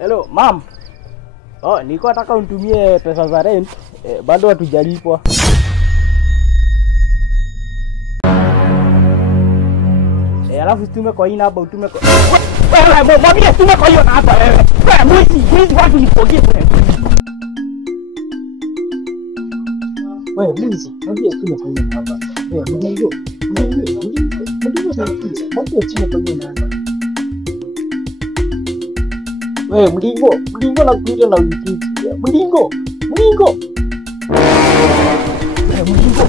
Hello, ma'am. Nilikuwa nataka unitumie pesa za rent, bado hatujalipwa. Alafu tume kwa hii namba utume kwa. Wewe mwambie tume kwa hiyo namba wewe. Wewe mwizi watu nipogie wewe. Wewe mwizi, mwambie tume kwa hiyo namba. Wewe mwizi. Wewe mlingo na kuja na wiki. Mlingo. Wewe mlingo.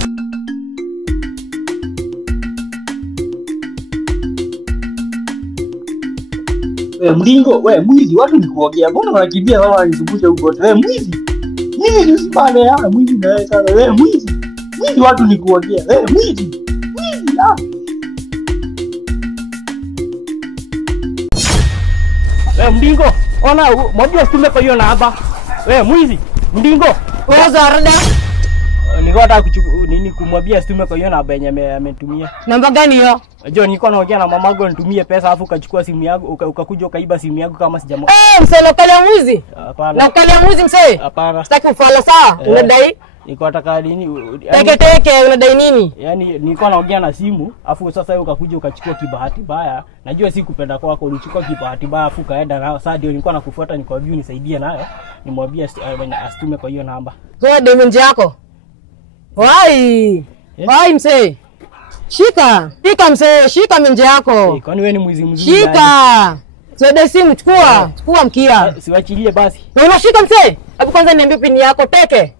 Mlingo, wewe mwizi, watu ni kuongea. Mbona wanakimbia kama wanizungusha huko? Wewe mwizi. Mimi usipane hapa mwizi na wewe sana. Wewe mwizi. Mwizi watu ni kuongea. Wewe mwizi. Mwizi ah. Wewe mlingo, ona mwambie tume kwa hiyo namba. Wewe mwizi, mlingo. Wewe zarada. Nilikuwa nataka nini kumwambia tume kwa hiyo namba yenye ametumia. Namba gani hiyo? Unajua nilikuwa naongea na mamangu nitumie pesa afu ukachukua simu yangu ukakuja ukaiba simu yangu kama sijamo. Msee lokalia mwizi. Hapana. Lokalia mwizi msee. Hapana. Sitaki ufala sawa. Unadai? Nilikuwa nataka nini? Teke unadai nini? Yaani nilikuwa naongea na simu afu sasa wewe ukakuja ukachukua kibahati baya. Najua si kupenda kwako, ulichukua kibahati baya afu kaenda nao. Sasa ndio nilikuwa nakufuata nikwambie nisaidie nayo. Nimwambie asitume kwa hiyo namba. Kwa dimenji yako. Wai msee. Shika msee, shika menje yako. Kwani wewe ni mwizi mzuri? Shika. Tuende simu chukua mkia. Siwachilie basi. Na unashika msee? Hebu kwanza niambie pini yako teke.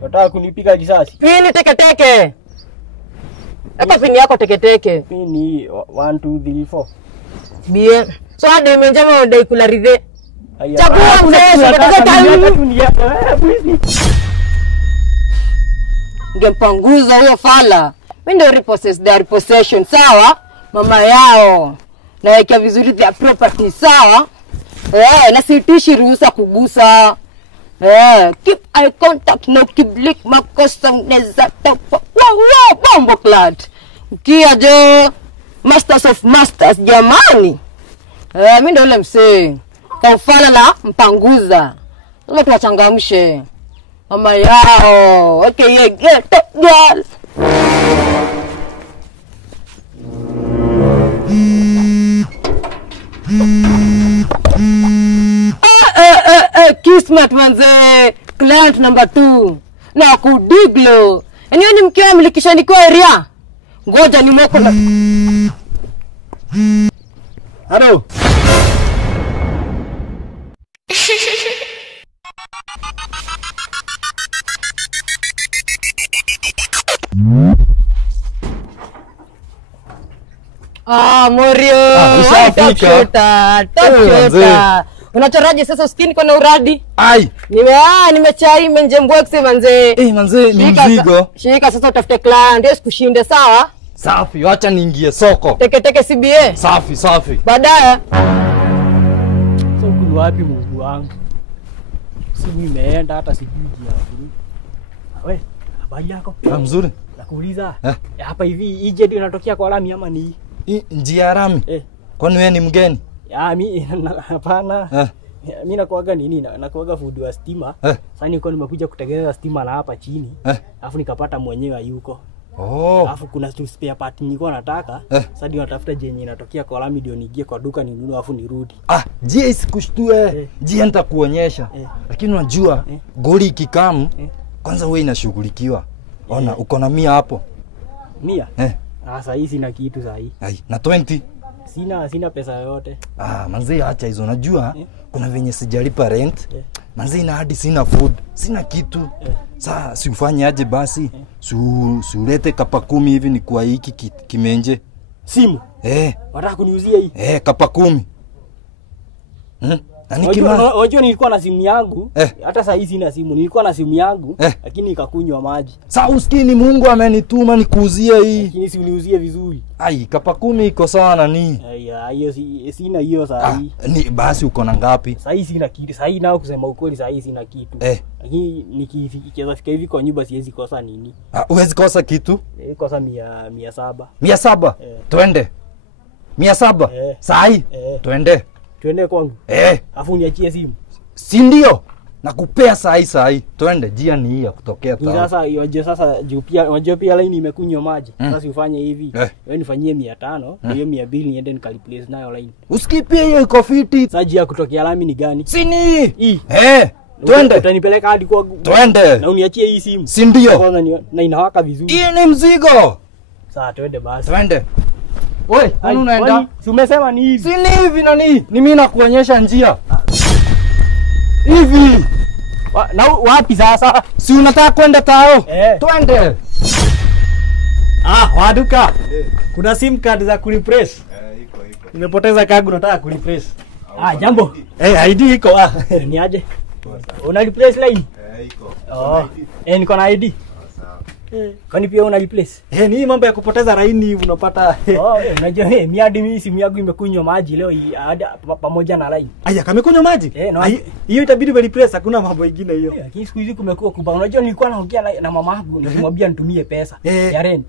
Unataka kunipiga risasi? Pini teke. Hapa pini yako teke. Pini 1 2 3 4. Bien. So hadi menje mo dai kula ridhe. Chakua msee, ngempanguza huyo fala. Mimi ndio repossession sawa? Mama yao. Naweka vizuri vya property sawa? Na sitishi ruhusa kugusa. Keep eye contact no kiblik makosa unaweza topa. Wow, bombo clad. Kia jo masters of masters jamani. Mimi ndio yule msee. Kwa ufala la mpanguza. Lazima tuwachangamshe. Mama yao. Okay, yeah, get up, girl. Kismat manze. Client number 2. Na kudiglo. Enyewe ni mkiwa mlikishani kwa area. Ngoja ni mwako na... Hello. Morio. Ushafika. Top. Unachoraje sasa uskini kwa na uradi? Ai. Nimechai menje mbwekse manze. Manze ni mzigo. Shika sasa utafute client ndio sikushinde sawa? Safi, acha niingie soko. Teke CBA. Safi. Baadaye. Soko ni wapi Mungu wangu? Simu imeenda hata sijui ya kurudi. Wewe, habari yako? Mzuri. Nakuuliza. Hapa hivi ije ndio inatokea kwa lami ama ni? Njia rami. Kwani wewe ni mgeni? Mimi hapana. Mimi nakuaga nini? Nakuaga fundi wa stima. Sasa niko nimekuja kutengeneza stima na hapa chini. Alafu nikapata mwenyewe yuko. Alafu kuna spare part nilikuwa nataka. Sasa ndio natafuta jenye inatokea kwa lami ndio niingie kwa duka ninunue alafu nirudi. Je, isikushtue. Je, nitakuonyesha. Lakini unajua goli ikikamu kwanza wewe inashughulikiwa. Ona uko na 100 hapo. 100? Sasa hii sina kitu sasa hii. Na 20? Sina pesa yote. Manzi acha hizo unajua kuna venye sijalipa rent. Manzi na hadi sina food, sina kitu. Sasa si ufanye aje basi? Ulete kapa 10 hivi ni kwa hiki kimenje. Simu? Wataka kuniuzia hii? Kapa 10. Unajua nilikuwa na simu yangu, hata sasa hizi sina simu. Nilikuwa na simu yangu, lakini ikakunywa maji. Sasa usikini Mungu amenituma nikuuzie hii. Lakini si uniuzie vizuri. Kapa 10 iko sawa na ni. Hiyo sina hiyo sasa hii. Ni basi uko na ngapi? Sasa hii sina kitu. Sasa hii nao kusema ukweli sasa hii sina kitu. Lakini nikifikia fika hivi kwa nyumba siwezi kosa nini. Huwezi kosa kitu? Kosa 700. 700? Twende. 700. Sahi. Twende. Twende kwangu. Afu niachie simu. Si ndio? Nakupea sahi. Twende, njia ni hii ya kutokea tao. Sasa yoje sasa juu pia unajua pia line imekunywa maji. Sasa ufanye hivi. Wewe nifanyie 500, hiyo 200 niende nikaliplace nayo line. Usikipie hiyo iko fiti. Sasa njia kutokea lami ni gani? Sini. Twende. Utanipeleka hadi kwa twende. Na uniachie hii simu. Si ndio? Na inawaka vizuri. Hii ni mzigo. Sasa twende basi. Twende. Oi, kwani unaenda? Si umesema ni hivi. Si ni hivi nani? Ni mimi nakuonyesha njia. Hivi. Na wapi sasa? Si unataka kwenda tao? Twende. Waduka. Kuna sim card za kureplace. Iko. Nimepoteza kagu nataka kureplace. Jambo. ID iko. Ni aje? Una replace line? Iko. Niko na ID. Kwani pia una replace? Ni mambo ya kupoteza line hivi unapata. Unajua miadi mimi simu yangu imekunywa maji leo pamoja na line. Aya, kamekunywa maji? Hiyo itabidi replace, hakuna mambo mengine hiyo. Lakini siku hizi kumekuwa kubwa. Unajua nilikuwa naongea na mama yangu nikimwambia nitumie pesa ya rent.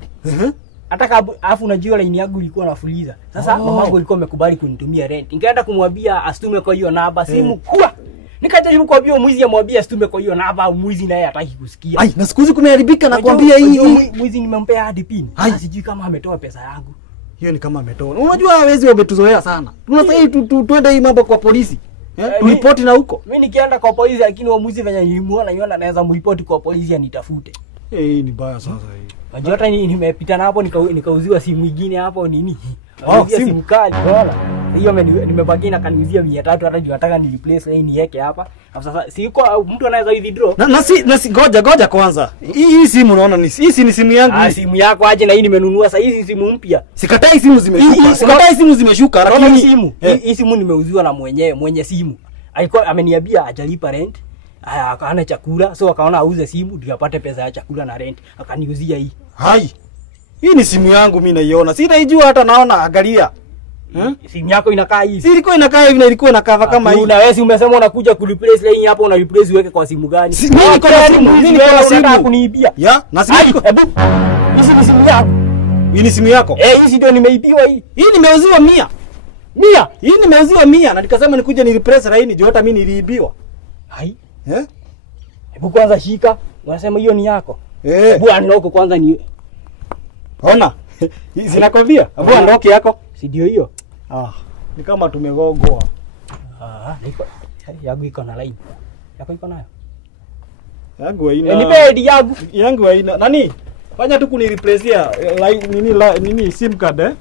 Hata afu unajua line yangu ilikuwa nafuliza. Sasa mama yangu alikuwa amekubali kunitumia rent. Nikaenda kumwambia asitume kwa hiyo namba simu kwa. Nikajaribu kuambia mwizi amwambie asitume kwa hiyo namba, mwizi naye hataki kusikia. Na siku hizi kumeharibika na kuambia hii mwizi nimempea hadi pin. Sijui kama ametoa pesa yangu. Hiyo ni kama ametoa. Unajua wezi wametuzoea sana. Tunastahili twende hii mambo kwa polisi. Turipoti na huko. Mimi nikienda kwa polisi lakini wa mwizi venye nilimuona yona naweza mripoti kwa polisi anitafute. Hii ni baya sasa hii. Unajua hata nimepita na hapo nikauziwa simu nyingine hapo nini? Simu kali bora. Hiyo nimebaki na kaniuzia 300 hata juu nataka ni replace hii niweke hapa. Sasa si yuko mtu anaweza withdraw. Na si ngoja kwanza. Hii simu unaona ni hii si simu yangu. Simu yako aje na hii nimenunua sasa hii simu mpya. Sikatai simu zimeshuka. Sikatai simu zimeshuka lakini simu hii simu nimeuziwa na mwenye simu. Alikuwa ameniambia hajalipa rent. Akaana chakula so akaona auze simu ndio apate pesa ya chakula na rent. Akaniuzia hii. Hii ni simu yangu mimi naiona. Sitaijua hata naona angalia. Simu yako inakaa hivi. Si ilikuwa inakaa hivi na ilikuwa na cover kama hii. Na wewe umesema unakuja kureplace line hapo una replace uweke kwa simu gani? Mimi niko na simu, mimi niko na simu. Unataka kuniibia. Na simu iko. Hizi ni simu yako. Hii ni simu yako? Hizi ndio nimeibiwa hii. Hii nimeuziwa 100. 100. Hii nimeuziwa 100 na nikasema nikuje ni replace line juu hata mimi niliibiwa. Hebu kwanza shika. Unasema hiyo ni yako. Hebu unlock kwanza ni. Ona. Hizi nakwambia. Hebu unlock yako. Si ndio hiyo? Ni kama tumegogwa. Yangu iko na line. Yako iko nayo? Yangu haina. Nipe ID yangu. Yangu haina. Nani? Fanya tu kunireplace line nini sim card